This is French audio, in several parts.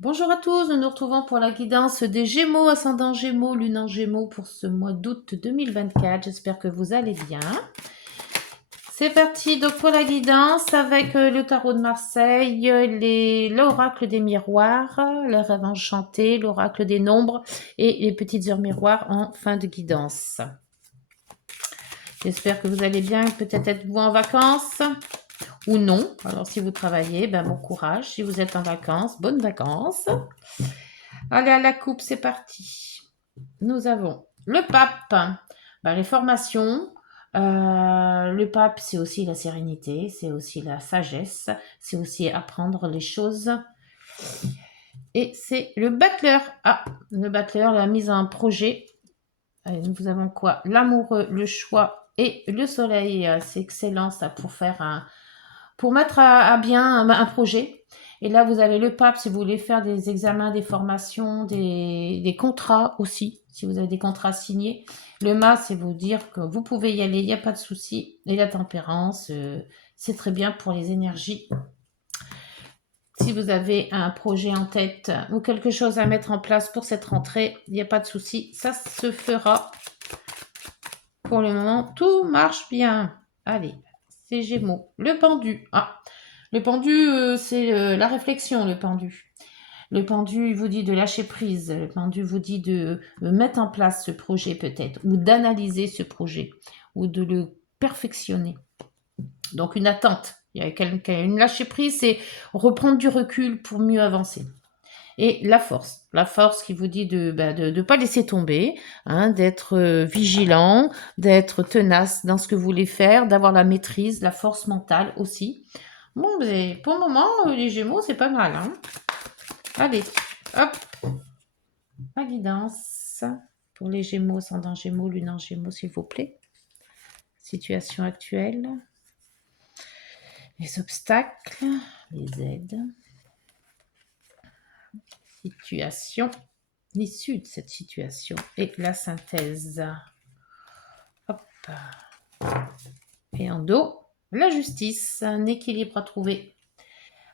Bonjour à tous, nous nous retrouvons pour la guidance des Gémeaux, ascendant Gémeaux, lune en Gémeaux pour ce mois d'août 2024. J'espère que vous allez bien. C'est parti donc pour la guidance avec le tarot de Marseille, l'oracle des miroirs, les rêves enchantés, l'oracle des nombres et les petites heures miroirs en fin de guidance. J'espère que vous allez bien, peut-être êtes-vous en vacances ou non. Alors si vous travaillez, bon courage. Si vous êtes en vacances, bonnes vacances. Allez à la coupe, c'est parti. Nous avons le pape, les formations. Le pape, c'est aussi la sérénité, c'est aussi la sagesse, c'est aussi apprendre les choses. Et c'est le battleur. Ah, le battleur, la mise en projet. Nous avons quoi? L'amoureux, le choix et le soleil. C'est excellent ça pour mettre à bien un projet. Et là, vous avez le pape si vous voulez faire des examens, des formations, des contrats aussi, si vous avez des contrats signés. Le mas, c'est vous dire que vous pouvez y aller, il n'y a pas de souci. Et la tempérance, c'est très bien pour les énergies. Si vous avez un projet en tête ou quelque chose à mettre en place pour cette rentrée, il n'y a pas de souci, ça se fera. Pour le moment, tout marche bien. Allez, c'est Gémeaux. Le pendu. Ah, le pendu, c'est la réflexion, le pendu. Le pendu vous dit de lâcher prise. Le pendu vous dit de mettre en place ce projet peut-être, ou d'analyser ce projet, ou de le perfectionner. Donc une attente. Il y a une lâcher prise, c'est reprendre du recul pour mieux avancer. Et la force qui vous dit de ne pas laisser tomber, hein, d'être vigilant, d'être tenace dans ce que vous voulez faire, d'avoir la maîtrise, la force mentale aussi. Bon, pour le moment, les Gémeaux, c'est pas mal. Hein. Allez, hop, la guidance pour les Gémeaux, ascendant Gémeaux, lune en Gémeaux, s'il vous plaît. Situation actuelle, les obstacles, les aides, situation, l'issue de cette situation et la synthèse. Hop. Et en dos, la justice, un équilibre à trouver.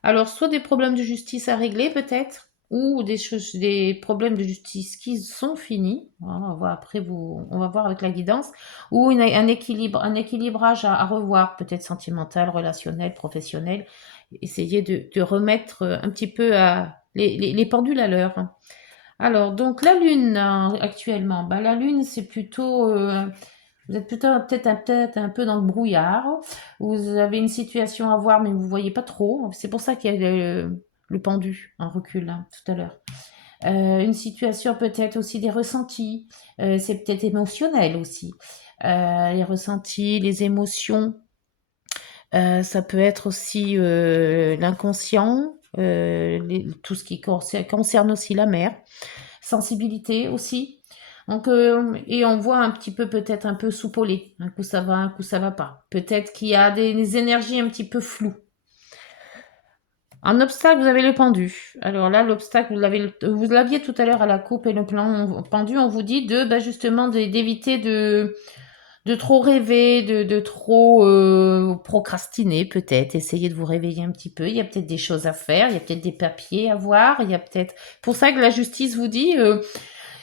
Alors, soit des problèmes de justice à régler peut-être, ou des problèmes de justice qui sont finis. On va voir après, on va voir avec la guidance, ou un équilibrage à revoir, peut-être sentimental, relationnel, professionnel. Essayer de remettre un petit peu les pendules à l'heure. Alors, donc la Lune actuellement, la Lune c'est plutôt, vous êtes plutôt peut-être un peu dans le brouillard. Vous avez une situation à voir mais vous voyez pas trop. C'est pour ça qu'il y a le pendu en recul hein, tout à l'heure. Une situation peut-être aussi des ressentis. C'est peut-être émotionnel aussi. Les ressentis, les émotions. Ça peut être aussi l'inconscient, tout ce qui concerne aussi la mère sensibilité aussi. Donc, et on voit un petit peu peut-être un peu soupolé. Un coup ça va, un coup ça va pas. Peut-être qu'il y a des énergies un petit peu floues. En obstacle, vous avez le pendu. Alors là, l'obstacle, vous l'aviez tout à l'heure à la coupe et le plan pendu. On vous dit justement d'éviter de trop rêver, de trop procrastiner peut-être. Essayez de vous réveiller un petit peu. Il y a peut-être des choses à faire. Il y a peut-être des papiers à voir. Il y a peut-être pour ça que la justice vous dit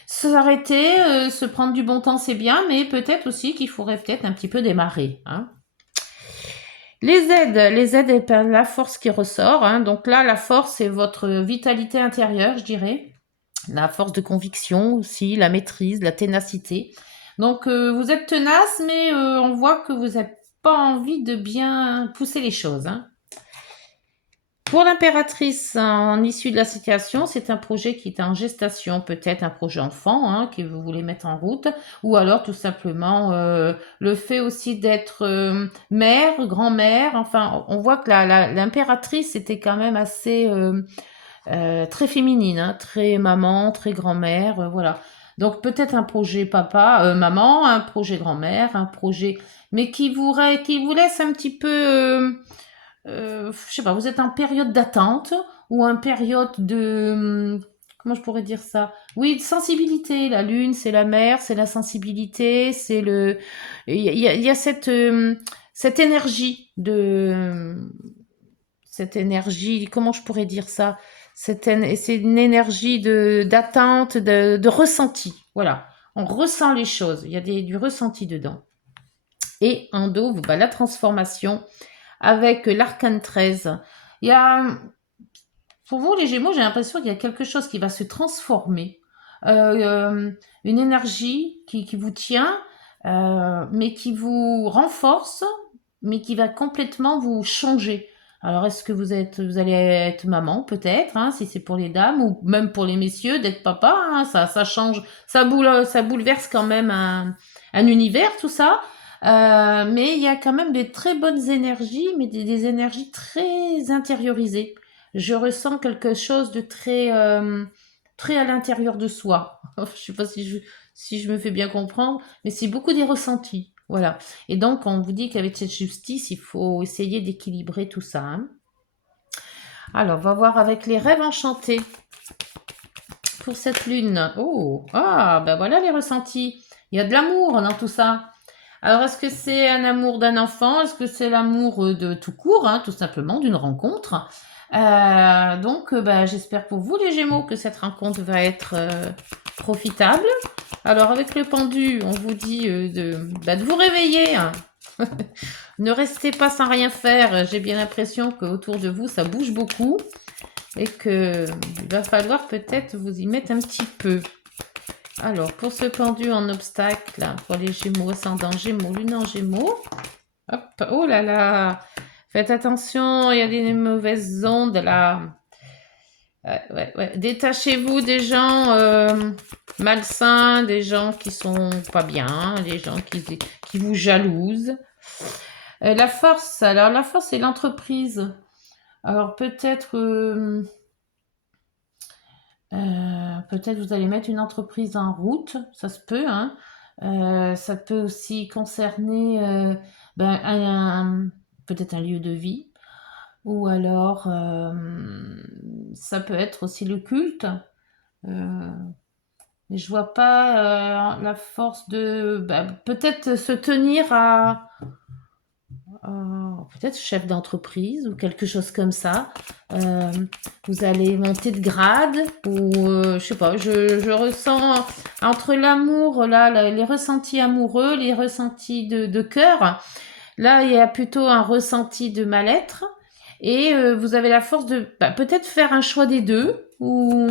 s'arrêter, se prendre du bon temps, c'est bien, mais peut-être aussi qu'il faudrait peut-être un petit peu démarrer. Hein. Les aides est la force qui ressort. Hein. Donc là, la force, c'est votre vitalité intérieure, je dirais. La force de conviction aussi, la maîtrise, la ténacité. Donc vous êtes tenace, mais on voit que vous n'avez pas envie de bien pousser les choses. Hein. Pour l'impératrice en issue de la situation, c'est un projet qui est en gestation, peut-être un projet enfant hein, que vous voulez mettre en route, ou alors tout simplement le fait aussi d'être mère, grand-mère. Enfin, on voit que l'impératrice était quand même assez très féminine, hein, très maman, très grand-mère, voilà. Donc peut-être un projet papa, maman, un projet grand-mère, un projet, mais qui vous laisse un petit peu je sais pas, vous êtes en période d'attente ou en période de, comment je pourrais dire ça? Oui, de sensibilité. La lune, c'est la mer, c'est la sensibilité, c'est le, il y a cette énergie de, cette énergie, comment je pourrais dire ça? C'est une énergie d'attente, de ressenti. Voilà, on ressent les choses. Il y a du ressenti dedans. Et en dos, bah, la transformation avec l'arcane 13. Il y a, pour vous les Gémeaux, j'ai l'impression qu'il y a quelque chose qui va se transformer. Une énergie qui vous tient, mais qui vous renforce, mais qui va complètement vous changer. Alors, est-ce que vous allez être maman, peut-être, hein, si c'est pour les dames, ou même pour les messieurs, d'être papa, hein, ça change, ça bouleverse quand même un univers, tout ça. Mais il y a quand même des très bonnes énergies, mais des énergies très intériorisées. Je ressens quelque chose de très à l'intérieur de soi. Je sais pas si je me fais bien comprendre, mais c'est beaucoup des ressentis. Voilà. Et donc, on vous dit qu'avec cette justice, il faut essayer d'équilibrer tout ça, hein. Alors, on va voir avec les rêves enchantés pour cette lune. Oh, ah, ben voilà les ressentis. Il y a de l'amour dans tout ça. Alors, est-ce que c'est un amour d'un enfant? Est-ce que c'est l'amour de tout court, hein, tout simplement, d'une rencontre? Donc, bah, j'espère pour vous, les Gémeaux, que cette rencontre va être profitable. Alors, avec le pendu, on vous dit de vous réveiller, hein. Ne restez pas sans rien faire. J'ai bien l'impression qu'autour de vous, ça bouge beaucoup et qu'il va falloir peut-être vous y mettre un petit peu. Alors, pour ce pendu en obstacle, pour les Gémeaux, ascendant Gémeaux, lune en Gémeaux. Hop, oh là là, faites attention, il y a des mauvaises ondes là. Ouais. Détachez-vous des gens malsains, des gens qui sont pas bien, des gens qui vous jalousent. La force, alors la force c'est l'entreprise. Alors peut-être vous allez mettre une entreprise en route, ça se peut, hein. Ça peut aussi concerner peut-être un lieu de vie, ou alors ça peut être aussi le culte. Mais je vois pas la force de peut-être se tenir à peut-être chef d'entreprise ou quelque chose comme ça. Euh, Vous allez monter de grade ou je sais pas, je ressens entre l'amour, là, les ressentis amoureux, les ressentis de cœur. Là, il y a plutôt un ressenti de mal-être et vous avez la force de peut-être faire un choix des deux ou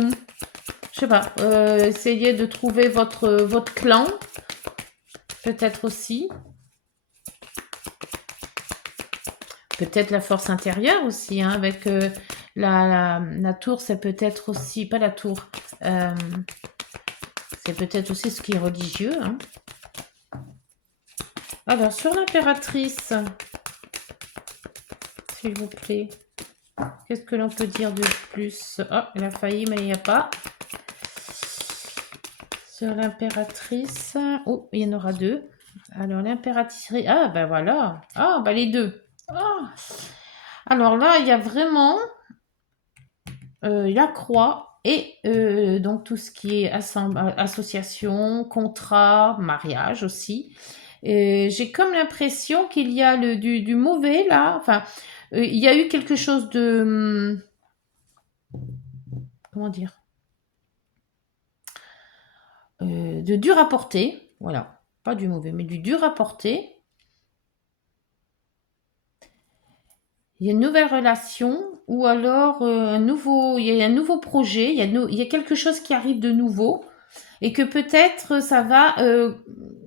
je sais pas, essayer de trouver votre clan, peut-être aussi. Peut-être la force intérieure aussi, hein, avec la tour, c'est peut-être aussi, pas la tour, c'est peut-être aussi ce qui est religieux, hein. Alors, sur l'impératrice, s'il vous plaît, qu'est-ce que l'on peut dire de plus? Oh, elle a failli, mais il n'y a pas. Sur l'impératrice, oh, il y en aura deux. Alors, l'impératrice, ah, ben voilà, ah, ben les deux. Oh. Alors là, il y a vraiment la croix et donc tout ce qui est association, contrat, mariage aussi. J'ai comme l'impression qu'il y a du mauvais là. Enfin, il y a eu quelque chose de comment dire, de dur à porter. Voilà, pas du mauvais, mais du dur à porter. Il y a une nouvelle relation ou alors il y a un nouveau projet, il y a quelque chose qui arrive de nouveau et que peut-être ça va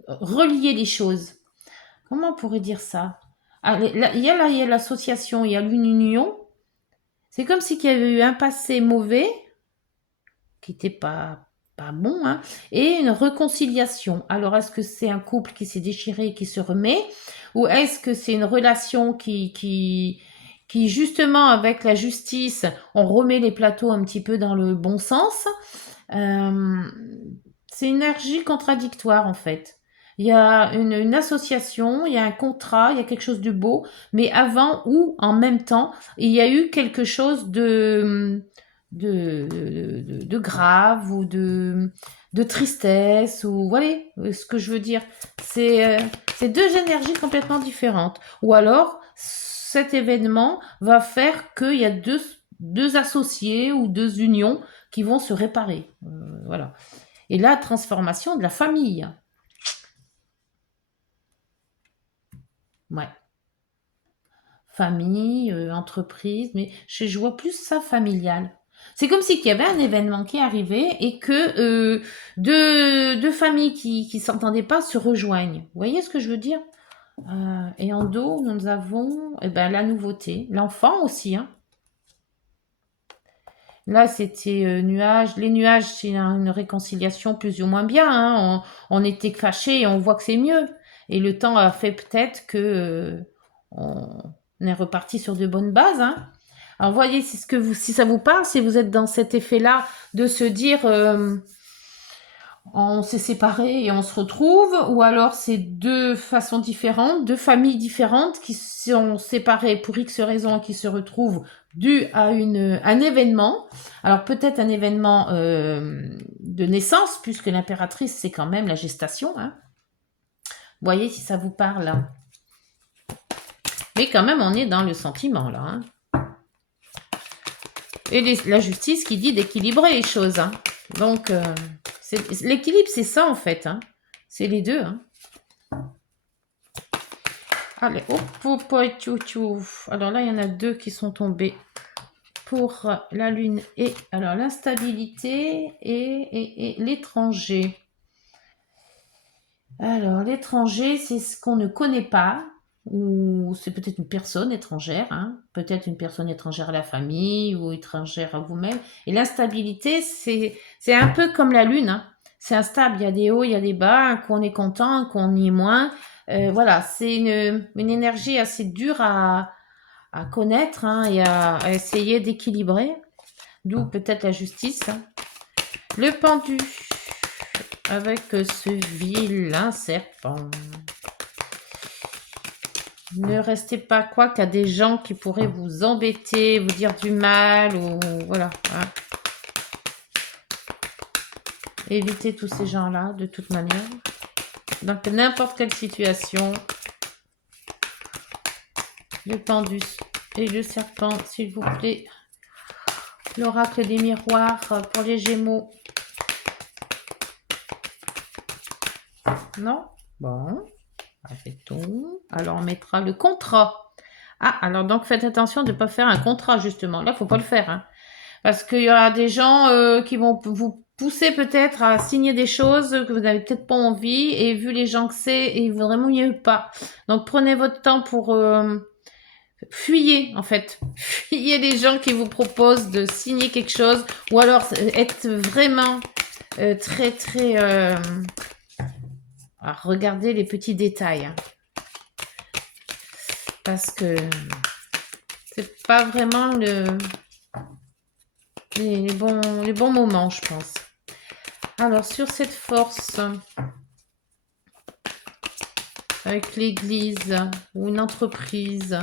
relier les choses. Comment on pourrait dire ça? Ah, il y a l'association, il y a l'union. C'est comme si il y avait eu un passé mauvais, qui n'était pas bon, hein, et une réconciliation. Alors, est-ce que c'est un couple qui s'est déchiré et qui se remet? Ou est-ce que c'est une relation qui, justement, avec la justice, on remet les plateaux un petit peu dans le bon sens? C'est une énergie contradictoire, en fait. Il y a une association, il y a un contrat, il y a quelque chose de beau, mais avant ou en même temps, il y a eu quelque chose de grave ou de tristesse, ou voilà ce que je veux dire. C'est deux énergies complètement différentes. Ou alors, cet événement va faire qu'il y a deux associés ou deux unions qui vont se réparer. Voilà. Et la transformation de la famille. Ouais. Famille, entreprise, mais je vois plus ça familial. C'est comme si qu'il y avait un événement qui arrivait et que deux familles qui s'entendaient pas se rejoignent. Vous voyez ce que je veux dire? Et en dos, nous avons eh ben, la nouveauté, l'enfant aussi. Hein. Là, c'était nuages. Les nuages, c'est une réconciliation plus ou moins bien. Hein. On était fâchés et on voit que c'est mieux. Et le temps a fait peut-être que on est reparti sur de bonnes bases. Hein. Alors, voyez si ça vous parle, si vous êtes dans cet effet-là de se dire on s'est séparés et on se retrouve, ou alors c'est deux façons différentes, deux familles différentes qui sont séparées pour X raisons et qui se retrouvent dû à un événement. Alors peut-être un événement de naissance, puisque l'impératrice c'est quand même la gestation. Hein. Voyez si ça vous parle. Mais quand même on est dans le sentiment là. Hein. Et la justice qui dit d'équilibrer les choses. Hein. Donc l'équilibre c'est ça en fait. Hein. C'est les deux. Hein. Allez, hop, alors là, il y en a deux qui sont tombés pour la lune et alors l'instabilité et l'étranger. Alors, l'étranger, c'est ce qu'on ne connaît pas, ou c'est peut-être une personne étrangère, hein, peut-être une personne étrangère à la famille ou étrangère à vous-même. Et l'instabilité, c'est un peu comme la lune, hein. C'est instable, il y a des hauts, il y a des bas, qu'on est content, qu'on y est moins. Voilà, c'est une énergie assez dure à connaître hein, et à essayer d'équilibrer, d'où peut-être la justice. Hein. Le pendu avec ce vilain serpent. Ne restez pas quoi qu'à des gens qui pourraient vous embêter, vous dire du mal ou voilà. Hein. Évitez tous ces gens-là de toute manière. Donc n'importe quelle situation. Le pendu et le serpent, s'il vous plaît. L'oracle des miroirs pour les Gémeaux. Non? Bon. Arrêtons. Alors, on mettra le contrat. Ah, alors donc faites attention de ne pas faire un contrat, justement. Là, il ne faut pas le faire. Hein. Parce qu'il y aura des gens qui vont vous pousser peut-être à signer des choses que vous n'avez peut-être pas envie. Et vu les gens que c'est, il vraiment mieux pas. Donc, prenez votre temps pour... fuyez, en fait. Fuyez les gens qui vous proposent de signer quelque chose. Ou alors, être vraiment très, très... alors, regardez les petits détails. Hein. Parce que c'est pas vraiment les bons moments, je pense. Alors, sur cette force, avec l'église ou une entreprise,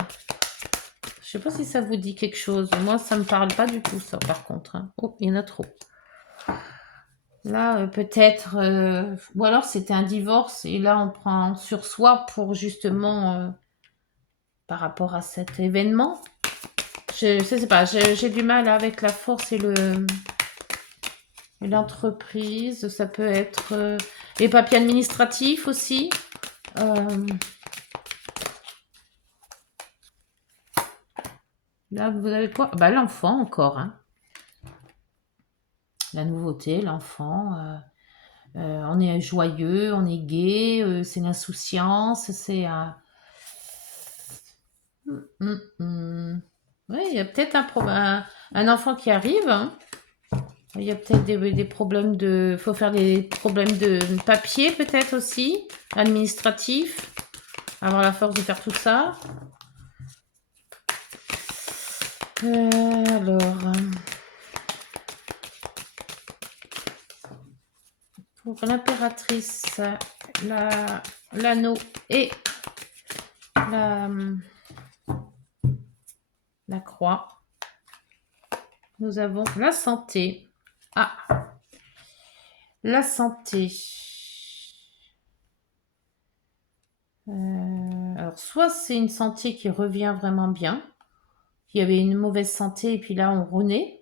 je sais pas si ça vous dit quelque chose. Moi, ça me parle pas du tout, ça, par contre. Hein. Oh, il y en a trop. Là, peut-être... ou alors, c'était un divorce et là, on prend sur soi pour justement... par rapport à cet événement. Je sais pas, j'ai du mal avec la force et l'entreprise. Ça peut être les papiers administratifs aussi. Là, vous avez quoi? Bah, l'enfant encore. Hein. La nouveauté, l'enfant. On est joyeux, on est gai, c'est l'insouciance, c'est... Oui, il y a peut-être un enfant qui arrive. Hein. Il y a peut-être des problèmes de... Il faut faire des problèmes de papier peut-être aussi, administratifs. Avoir la force de faire tout ça. Alors... Pour l'impératrice, l'anneau et la croix. Nous avons la santé. Ah, la santé. Alors, soit c'est une santé qui revient vraiment bien, il y avait une mauvaise santé et puis là, on renaît.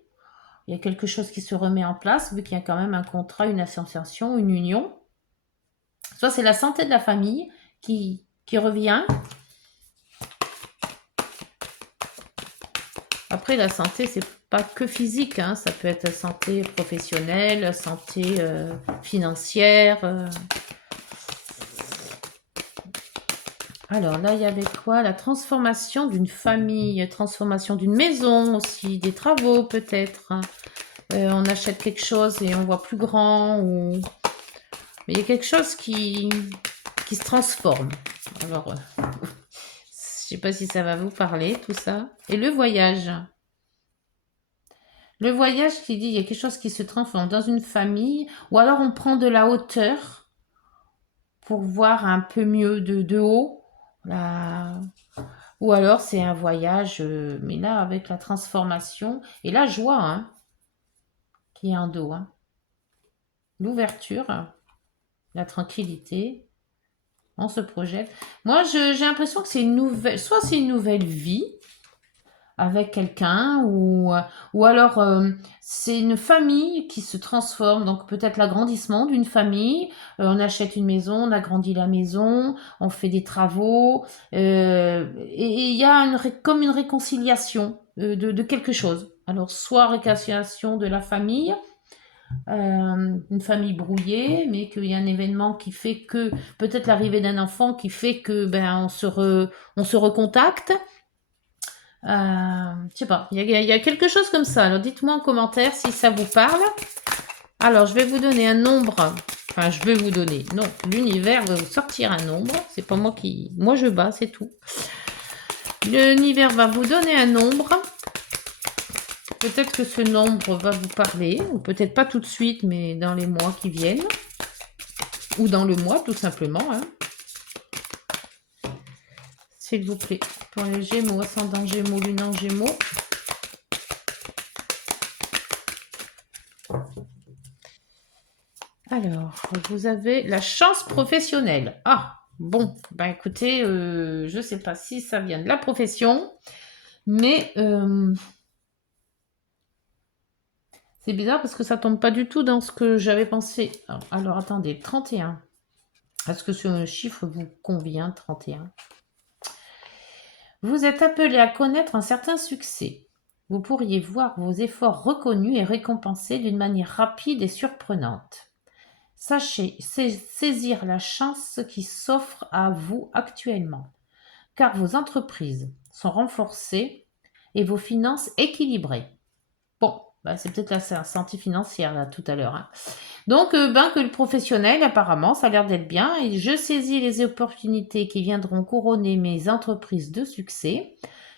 Il y a quelque chose qui se remet en place, vu qu'il y a quand même un contrat, une association, une union. Soit c'est la santé de la famille qui revient. Après, la santé, c'est pas que physique, hein, ça peut être santé professionnelle, santé financière. Alors là, il y avait quoi? La transformation d'une famille, transformation d'une maison aussi, des travaux peut-être. On achète quelque chose et on voit plus grand. Ou... Mais il y a quelque chose qui se transforme. Alors, je sais pas si ça va vous parler, tout ça. Et le voyage. Le voyage qui dit il y a quelque chose qui se transforme dans une famille, ou alors on prend de la hauteur pour voir un peu mieux de haut. Là. Ou alors c'est un voyage, mais là avec la transformation et la joie hein, qui est en dos. Hein. L'ouverture, la tranquillité, on se projette. Moi j'ai l'impression que c'est une nouvelle, soit c'est une nouvelle vie, avec quelqu'un ou alors c'est une famille qui se transforme, donc peut-être l'agrandissement d'une famille, on achète une maison, on agrandit la maison, on fait des travaux et il y a comme une réconciliation de quelque chose. Alors soit réconciliation de la famille, une famille brouillée, mais qu'il y a un événement qui fait que peut-être l'arrivée d'un enfant qui fait que ben on se recontacte. Je sais pas, il y a quelque chose comme ça. Alors dites-moi en commentaire si ça vous parle. Alors je vais vous donner un nombre. Enfin, je vais vous donner. Non, l'univers va vous sortir un nombre. C'est pas moi qui. Moi je bats, c'est tout. L'univers va vous donner un nombre. Peut-être que ce nombre va vous parler. Ou peut-être pas tout de suite, mais dans les mois qui viennent. Ou dans le mois, tout simplement. Hein. S'il vous plaît. Pour les Gémeaux, ascendant Gémeaux, lune en Gémeaux. Alors, vous avez la chance professionnelle. Ah, bon, bah écoutez, je ne sais pas si ça vient de la profession, mais c'est bizarre parce que ça tombe pas du tout dans ce que j'avais pensé. Alors attendez, 31. Est-ce que ce chiffre vous convient, 31? Vous êtes appelé à connaître un certain succès. Vous pourriez voir vos efforts reconnus et récompensés d'une manière rapide et surprenante. Sachez saisir la chance qui s'offre à vous actuellement, car vos entreprises sont renforcées et vos finances équilibrées. Bon, bah c'est peut-être la santé financière là tout à l'heure. Hein. Donc, que le professionnel, apparemment, ça a l'air d'être bien. Et je saisis les opportunités qui viendront couronner mes entreprises de succès.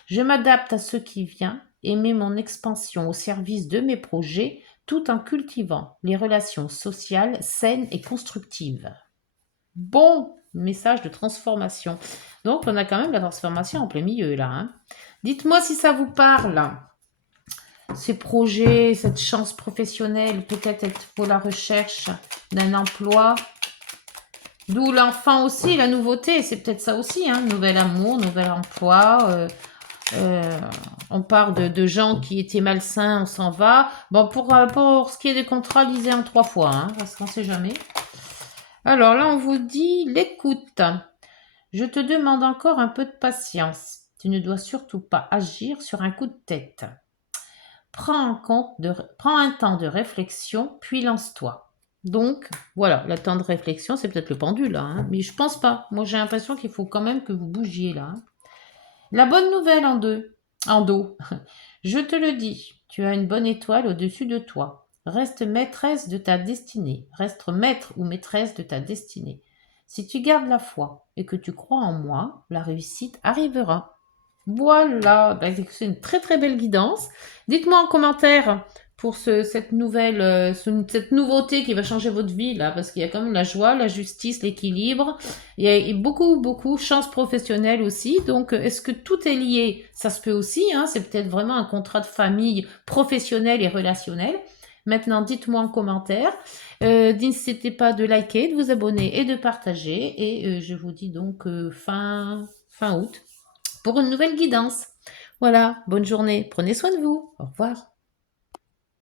Je m'adapte à ce qui vient et mets mon expansion au service de mes projets tout en cultivant les relations sociales saines et constructives. Bon message de transformation. Donc, on a quand même la transformation en plein milieu là. Hein. Dites-moi si ça vous parle. Ces projets, cette chance professionnelle, peut-être être pour la recherche d'un emploi. D'où l'enfant aussi, la nouveauté, c'est peut-être ça aussi, hein, nouvel amour, nouvel emploi. On part de gens qui étaient malsains, on s'en va. Bon, pour ce qui est des contrats, lisez en 3 fois, hein, parce qu'on ne sait jamais. Alors là, on vous dit l'écoute. Je te demande encore un peu de patience. Tu ne dois surtout pas agir sur un coup de tête. Prends un temps de réflexion, puis lance-toi. Donc, voilà, le temps de réflexion, c'est peut-être le pendule, là, hein, mais je pense pas. Moi, j'ai l'impression qu'il faut quand même que vous bougiez, là. Hein. La bonne nouvelle en dos. Je te le dis, tu as une bonne étoile au-dessus de toi. Reste maîtresse de ta destinée. Reste maître ou maîtresse de ta destinée. Si tu gardes la foi et que tu crois en moi, la réussite arrivera. Voilà, c'est une très très belle guidance. Dites-moi en commentaire pour cette nouvelle, cette nouveauté qui va changer votre vie là, parce qu'il y a quand même la joie, la justice, l'équilibre. Il y a beaucoup chance professionnelle aussi. Donc, est-ce que tout est lié? Ça se peut aussi. Hein, c'est peut-être vraiment un contrat de famille professionnel et relationnel. Maintenant, dites-moi en commentaire. N'hésitez pas de liker, de vous abonner et de partager. Et je vous dis donc fin août pour une nouvelle guidance. Voilà, bonne journée, prenez soin de vous. Au revoir.